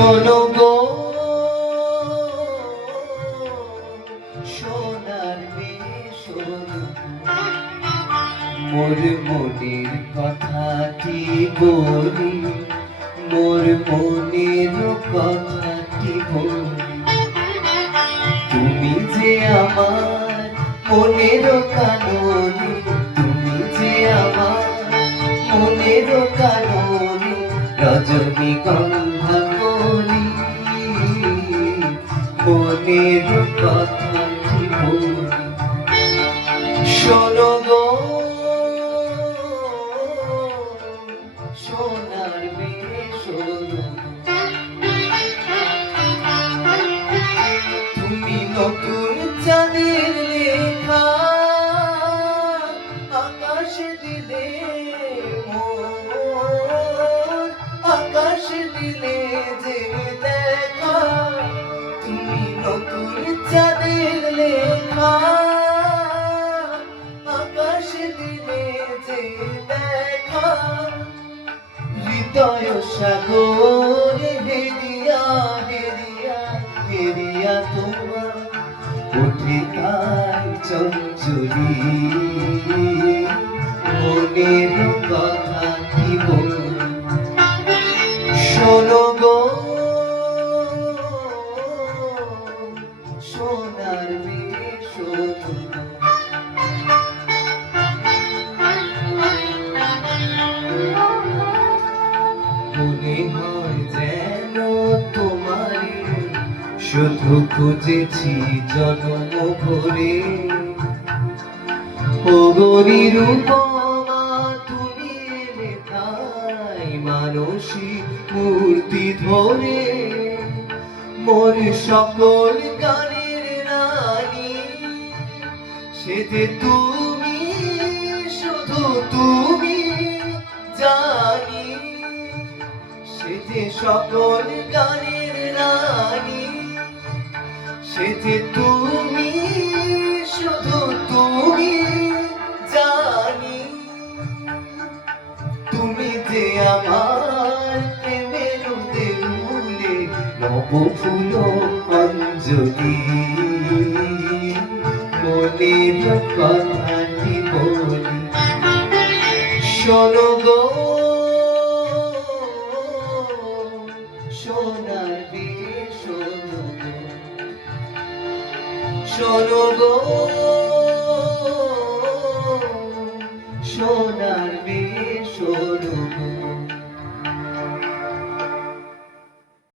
শোনো গো সোনার মেয়ে শোনো, মোর মনের কথাটি বলি, মোর মনের কথাটি বলি। তুমি যে আমার মনের কাননে, তুমি যে আমার মনের কাননে, রজনীগন্ধা কলি মনের কথাটি বলি। শোনো গো সোনার মেয়ে শোনো, তুমি নতুন চাঁদের লেখা আকাশ দিলে মোর, আকাশ দিলে যে দেখা। তুমি নতুন চাঁদের লেখা আকাশ দিলে যে দেখা। হৃদয় সাগরে হেরিয়া হেরিয়া হেরিয়া তোমার ওঠে তাই চঞ্চলি মনের কথাটি বলি। শোনো গো সোনার মেয়ে শোনো, মনে হয় যেন তোমারে শুধু খুঁজেছি জন্ম ভরে। ও গো নিরুপমা তুমি এলে তাই মানসিক মূর্তি ধরে, মোর সকল গানের রানী সে যে তুমি, শুধু তুমি জানি। সে যে সকল গানের রানী সে যে তুমি, শুধু তুমি জানি। তুমি যে আমার প্রেমের দেউলে নব ফুল অঞ্জলি মনের কথাটি বলি। শোনো গো সোনার মেয়ে শোনো, শোনো গো সোনার মেয়ে শোনো।